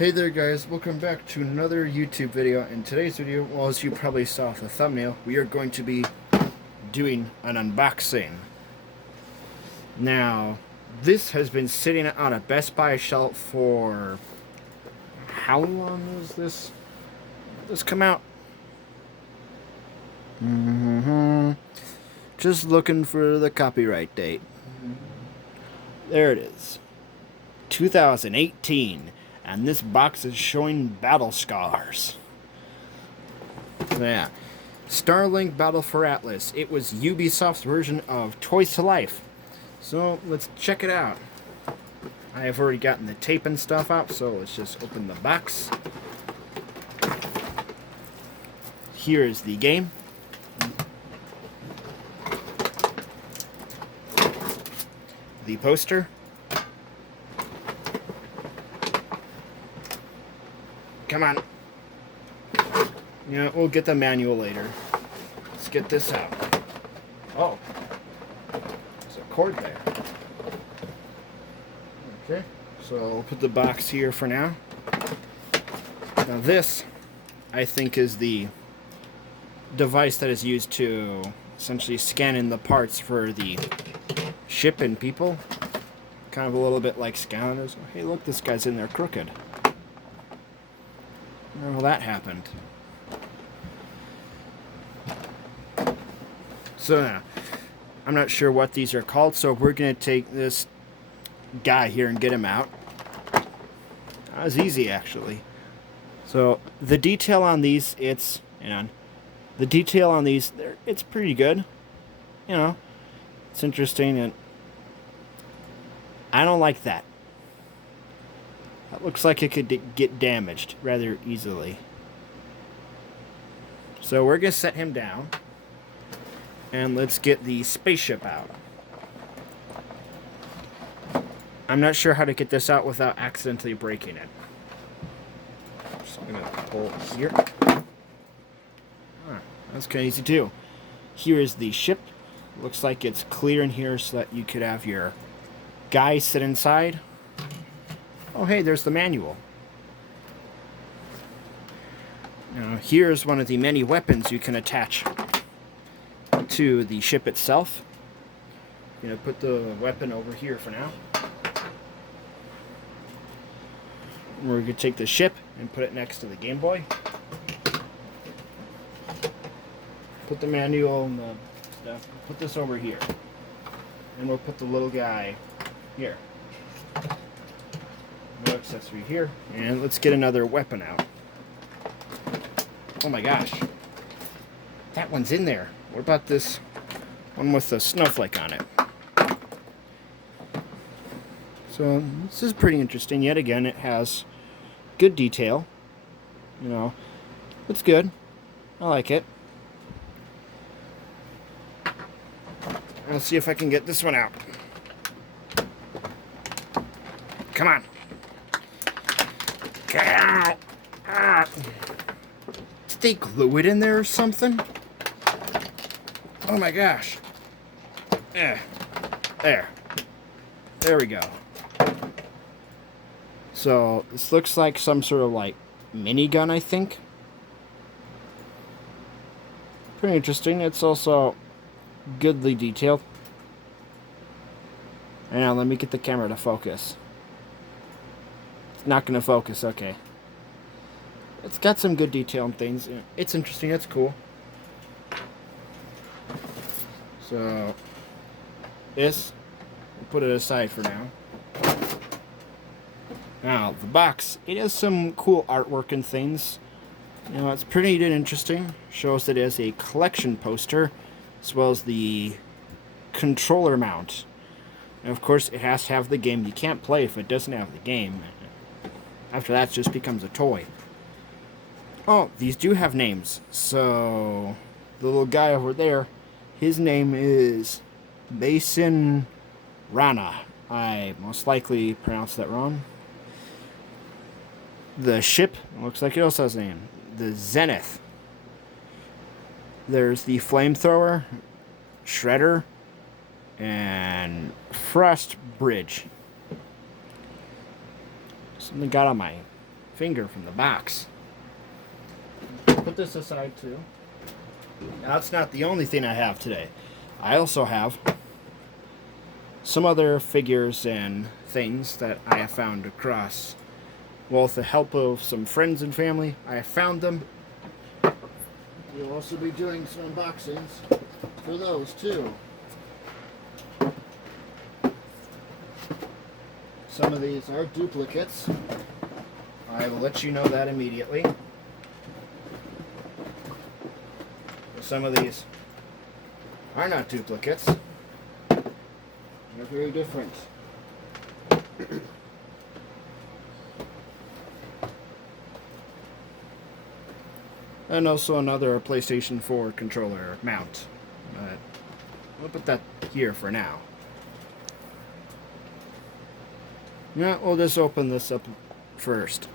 Hey there guys, welcome back to another YouTube video. In today's video, well, as you probably saw the thumbnail, we are going to be doing an unboxing. Now, this has been sitting on a Best Buy shelf for... how long was this? This come out? Just looking for the copyright date. There it is. 2018. And this box is showing battle scars. So yeah. Starlink Battle for Atlas. It was Ubisoft's version of Toys to Life. So let's check it out. I have already gotten the tape and stuff out, so let's just open the box. Here is the game. The poster. Come on. Yeah, we'll get the manual later. Let's get this out. Oh. There's a cord there. Okay. So I'll put the box here for now. Now this, I think, is the device that is used to essentially scan in the parts for the ship and people. Kind of a little bit like scanners. Hey, look, this guy's in there crooked. Well, that happened. So now, I'm not sure what these are called, so we're going to take this guy here and get him out. That was easy, actually. So, the detail on these, it's pretty good. You know, it's interesting, and I don't like that. That looks like it could get damaged rather easily. So we're going to set him down. And let's get the spaceship out. I'm not sure how to get this out without accidentally breaking it. So I'm going to pull here. That's kind of easy too. Here is the ship. Looks like it's clear in here so that you could have your guy sit inside. Oh, hey, there's the manual. Now, here's one of the many weapons you can attach to the ship itself. I'm going to put the weapon over here for now. We're going to take the ship and put it next to the Game Boy. Put the manual and the stuff. Put this over here. And we'll put the little guy here. No accessory here. And let's get another weapon out. Oh my gosh. That one's in there. What about this one with the snowflake on it? So this is pretty interesting. Yet again, it has good detail. You know, it's good. I like it. I'll see if I can get this one out. Come on. Did they glue it in there or something? Oh my gosh. There. There we go. So, this looks like some sort of like minigun, I think. Pretty interesting. It's also goodly detailed. Right now, let me get the camera to focus. It's not going to focus, okay. It's got some good detail and things. It's interesting, it's cool. So, this, we'll put it aside for now. Now, the box, it has some cool artwork and things. You know, it's pretty neat and interesting. Shows that it is a collection poster, as well as the controller mount. And of course, it has to have the game. You can't play if it doesn't have the game. After that, it just becomes a toy. Oh, these do have names. So, the little guy over there, his name is Mason Rana. I most likely pronounced that wrong. The ship, looks like it also has a name. The Zenith. There's the flamethrower, Shredder, and Frost Bridge. Something got on my finger from the box. Put this aside too. Now, that's not the only thing I have today. I also have some other figures and things that I have found across. Well, with the help of some friends and family, I have found them. We'll also be doing some unboxings for those too. Some of these are duplicates. I will let you know that immediately. Some of these are not duplicates. They're very different. And also another PlayStation 4 controller mount. But we'll put that here for now. Yeah, we'll just open this up first.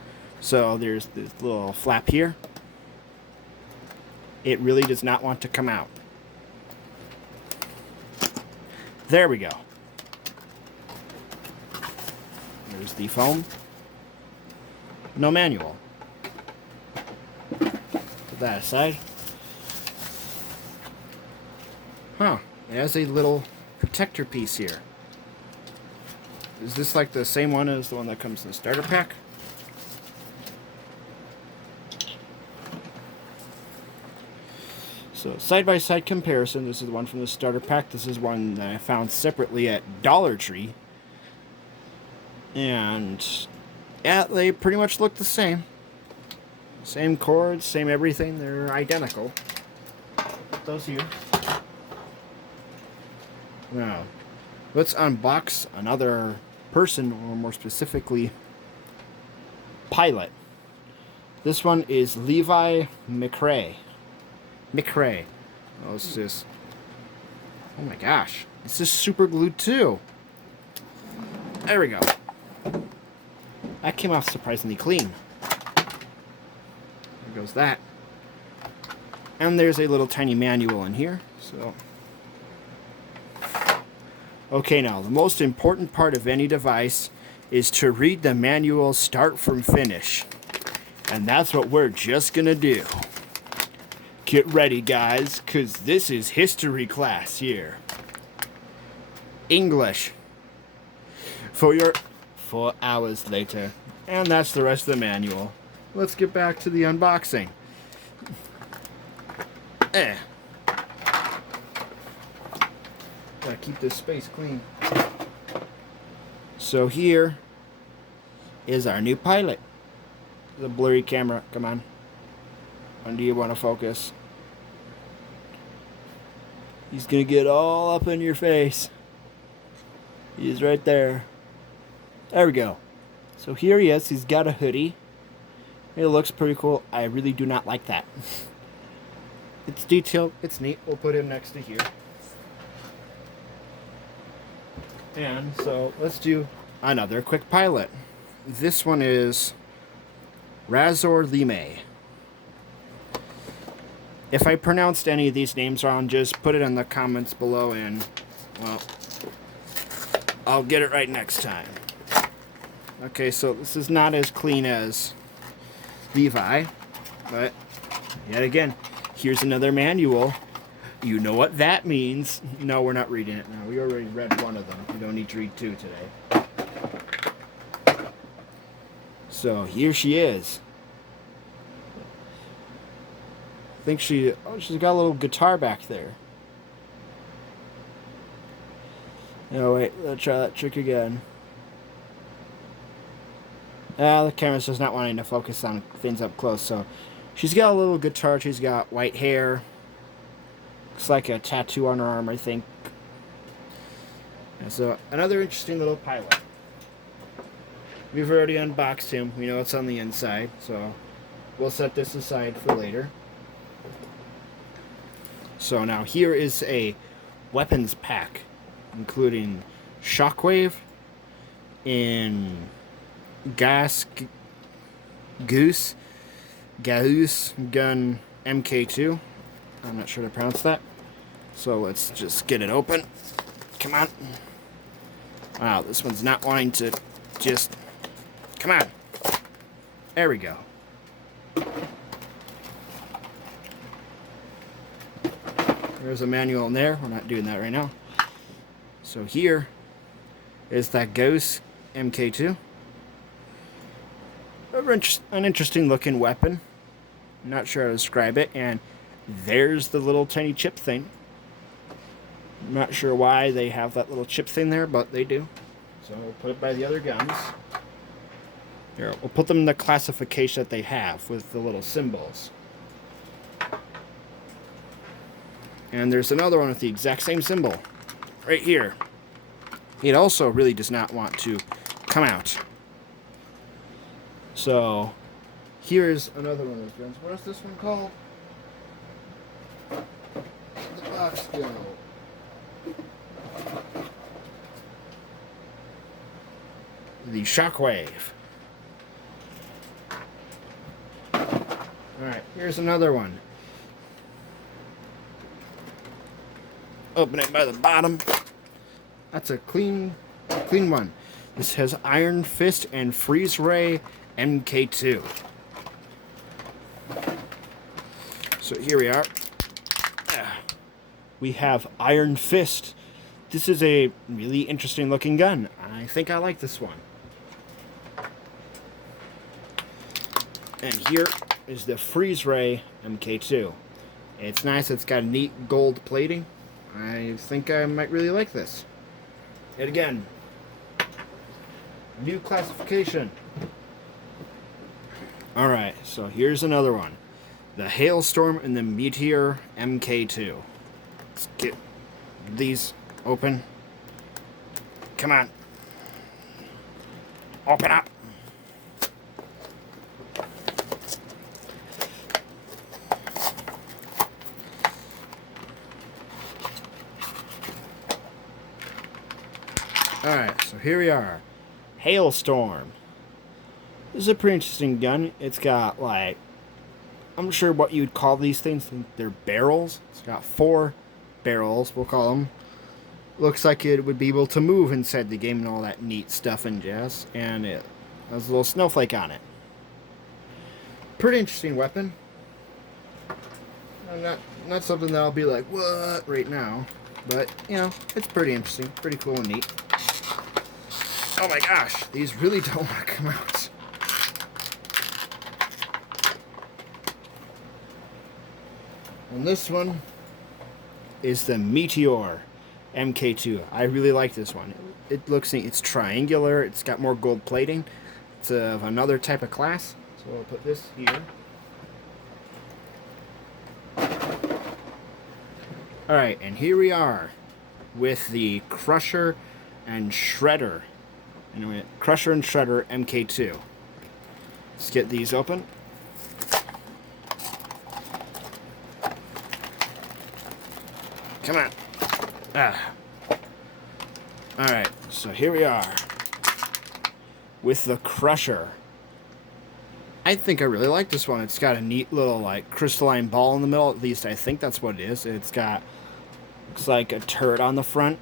So there's this little flap here. It really does not want to come out. There we go. There's the foam. No manual. Put that aside. Huh. It has a little protector piece here. Is this like the same one as the one that comes in the starter pack? So, side-by-side comparison. This is the one from the starter pack. This is one that I found separately at Dollar Tree. And, yeah, they pretty much look the same. Same cords, same everything. They're identical. Put those here. Now, let's unbox another person, or more specifically, pilot. This one is Levi McRae. Oh, it's just... Oh my gosh. It's just super glued too. There we go. That came off surprisingly clean. There goes that. And there's a little tiny manual in here. So... Okay, now, the most important part of any device is to read the manual start from finish. And that's what we're just gonna do. Get ready, guys, because this is history class here. English. 4 hours later. And that's the rest of the manual. Let's get back to the unboxing. Gotta keep this space clean. So here is our new pilot. The blurry camera, come on. When do you want to focus? He's gonna get all up in your face. He's right there. There we go. So here he is. He's got a hoodie. It looks pretty cool. I really do not like that. It's detailed. It's neat. We'll put him next to here. And so let's do another quick pilot. This one is Razor Lime. If I pronounced any of these names wrong, just put it in the comments below and, well, I'll get it right next time. Okay, so this is not as clean as Levi, but yet again, here's another manual. You know what that means. No, we're not reading it now. We already read one of them. We don't need to read two today. So here she is. I think she's got a little guitar back there. No, wait, let's try that trick again. The camera's just not wanting to focus on things up close, so she's got a little guitar, she's got white hair. Looks like a tattoo on her arm, I think. And so, another interesting little pilot. We've already unboxed him. We know it's on the inside, so we'll set this aside for later. So now here is a weapons pack, including Shockwave and Goose Gun MK2. I'm not sure to pronounce that. So let's just get it open. Come on. Wow, this one's not wanting to just... Come on. There we go. There's a manual in there. We're not doing that right now. So here is that Gauss MK2. An interesting looking weapon. Not sure how to describe it. And there's the little tiny chip thing. I'm not sure why they have that little chip thing there, but they do. So we'll put it by the other guns. Here, we'll put them in the classification that they have with the little symbols. And there's another one with the exact same symbol. Right here. It also really does not want to come out. So, here's another one of those guns. What is this one called? The box go. The Shockwave. Alright, here's another one. Open it by the bottom. That's a clean one. This has Iron Fist and Freeze Ray MK2. So here we are. We have Iron Fist. This is a really interesting looking gun. I think I like this one. And here is the Freeze Ray MK2. It's nice. It's got neat gold plating. I think I might really like this. And again, new classification. Alright, so here's another one. The Hailstorm and the Meteor MK2. Let's get these open. Come on. Open up. Alright, so here we are. Hailstorm. This is a pretty interesting gun. It's got, like, I'm not sure what you'd call these things. They're barrels. It's got 4 barrels, we'll call them. Looks like it would be able to move inside the game and all that neat stuff and jazz. And it has a little snowflake on it. Pretty interesting weapon. Not something that I'll be like, what, right now. But, you know, it's pretty interesting. Pretty cool and neat. Oh my gosh, these really don't want to come out. And this one is the Meteor MK2. I really like this one. It looks neat. It's triangular. It's got more gold plating. It's of another type of class. So I'll put this here. Alright, and here we are with the Crusher and Shredder. Anyway, Crusher and Shredder MK2. Let's get these open. Come on. Alright, so here we are with the Crusher. I think I really like this one. It's got a neat little, like, crystalline ball in the middle. At least I think that's what it is. It's got, looks like a turret on the front.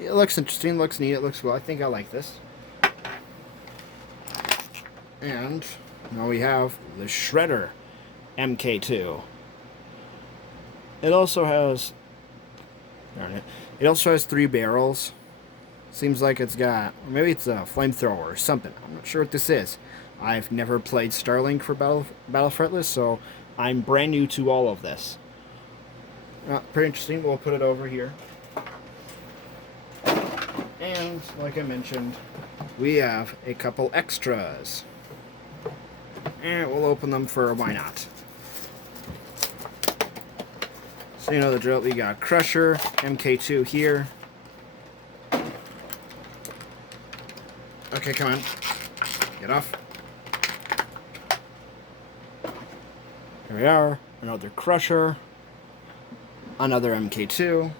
It looks interesting, looks neat, it looks cool. I think I like this. And now we have the Shredder MK2. It also has, darn it, it also has 3 barrels. Seems like it's got, or maybe it's a flamethrower or something. I'm not sure what this is. I've never played Starlink for Battle Fretless, so I'm brand new to all of this. Pretty interesting. We'll put it over here. And, like I mentioned, we have a couple extras. And we'll open them for why not. So you know the drill. We got Crusher, MK2 here. Okay, come on. Get off. Here we are. Another Crusher. Another MK2.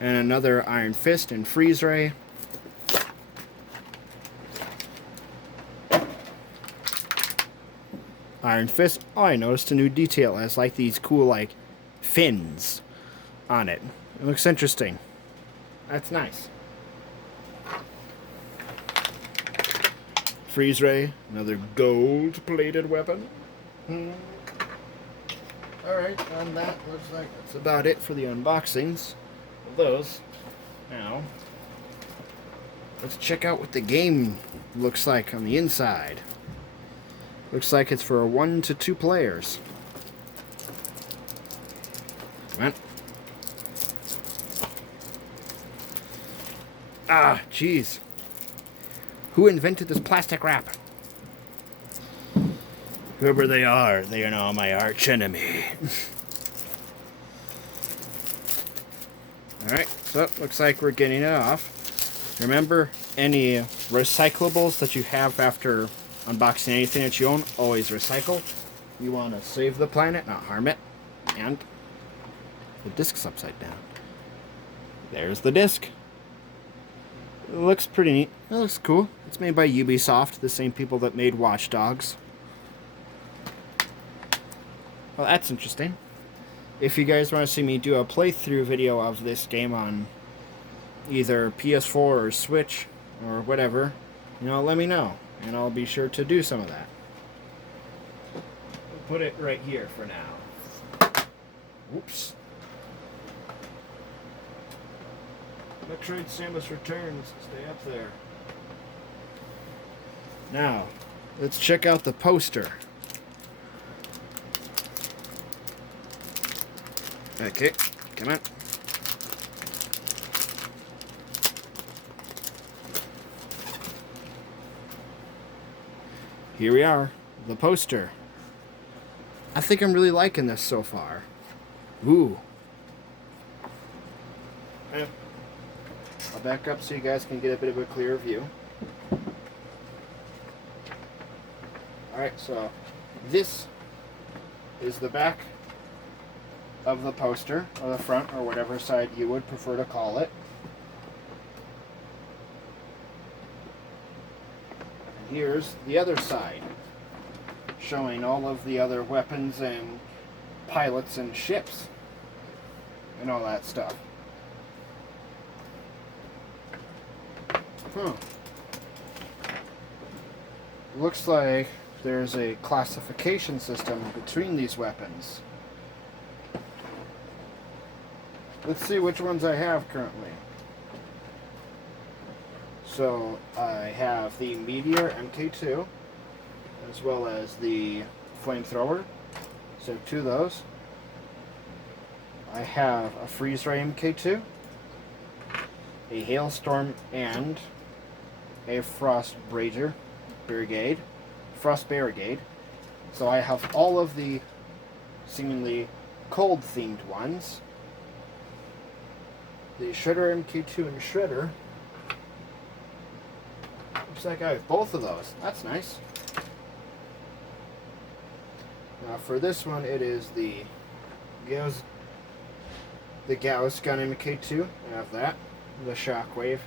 And another Iron Fist and Freeze Ray. Iron Fist. Oh, I noticed a new detail. It has like these cool, like, fins on it. It looks interesting. That's nice. freeze ray, another gold-plated weapon. Alright, and that looks like that's about it for the unboxings of those. Now, let's check out what the game looks like on the inside. Looks like it's for 1 to 2 players. Come on. Ah, jeez. Who invented this plastic wrap? Whoever they are now my arch enemy. Alright, so looks like we're getting it off. Remember, any recyclables that you have after unboxing anything that you own, always recycle. You want to save the planet, not harm it. And the disc's upside down. There's the disc. It looks pretty neat. It looks cool. It's made by Ubisoft, the same people that made Watch Dogs. Well, that's interesting. If you guys want to see me do a playthrough video of this game on either PS4 or Switch or whatever, let me know. And I'll be sure to do some of that. We'll put it right here for now. Oops. Metroid Samus Returns. Stay up there. Now, let's check out the poster. Okay, come on. Here we are, the poster. I think I'm really liking this so far. Ooh. I'll back up so you guys can get a bit of a clearer view. Alright, so this is the back of the poster, or the front, or whatever side you would prefer to call it. And here's the other side, showing all of the other weapons and pilots and ships and all that stuff. Looks like there's a classification system between these weapons. Let's see which ones I have currently. So I have the Meteor MK2 as well as the Flamethrower. So 2 of those. I have a Freeze Ray MK2, a Hailstorm, and a Frost Barricade. So I have all of the seemingly cold themed ones. The Shredder MK2 and Shredder. Looks like I have both of those. That's nice. Now for this one, it is the Gauss Gun MK2. I have that. The Shockwave.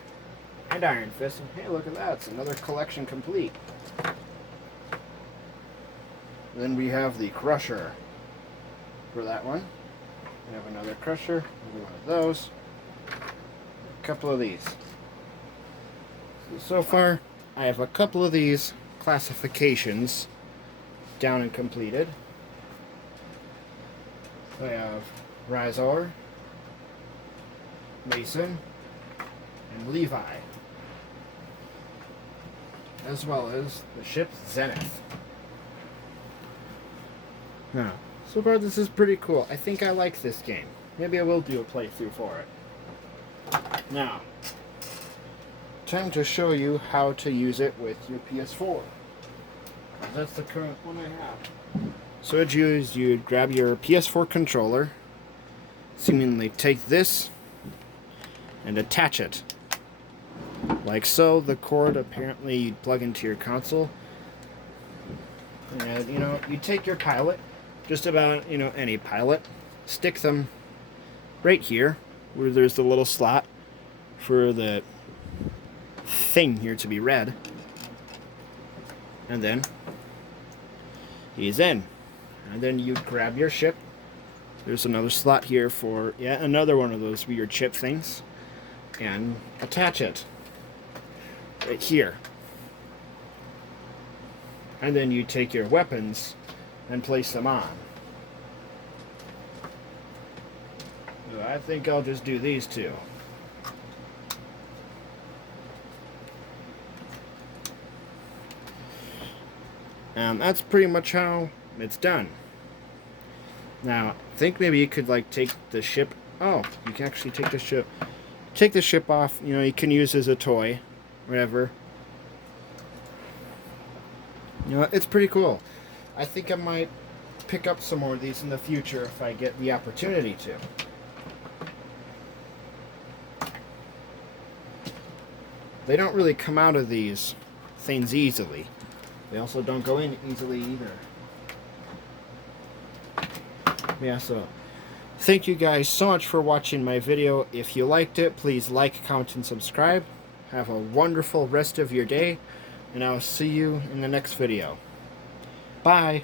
And Iron Fist. And hey, look at that. It's another collection complete. Then we have the Crusher for that one. We have another Crusher. Another one of those. A couple of these. So far, I have a couple of these classifications down and completed. I have Razor, Mason, and Levi, as well as the ship Zenith. Now, so far this is pretty cool. I think I like this game. Maybe I will do a playthrough for it. Now, time to show you how to use it with your PS4. That's the current one I have. So what you'd grab your PS4 controller, seemingly take this and attach it. Like so. The cord apparently you'd plug into your console. And you take your pilot, just about any pilot, stick them right here where there's the little slot for the thing here to be read. And then he's in. And then you grab your ship. There's another slot here for another one of those weird chip things. And attach it right here. and then you take your weapons and place them on. So I think I'll just do these two. And that's pretty much how it's done. Now, I think maybe you could like take the ship. Oh, you can actually take the ship. Take the ship off. You know, you can use as a toy, whatever. You know, it's pretty cool. I think I might pick up some more of these in the future if I get the opportunity to. They don't really come out of these things easily. They also don't go in easily either. Yeah, so thank you guys so much for watching my video. If you liked it, please like, comment, and subscribe. Have a wonderful rest of your day, and I'll see you in the next video. Bye!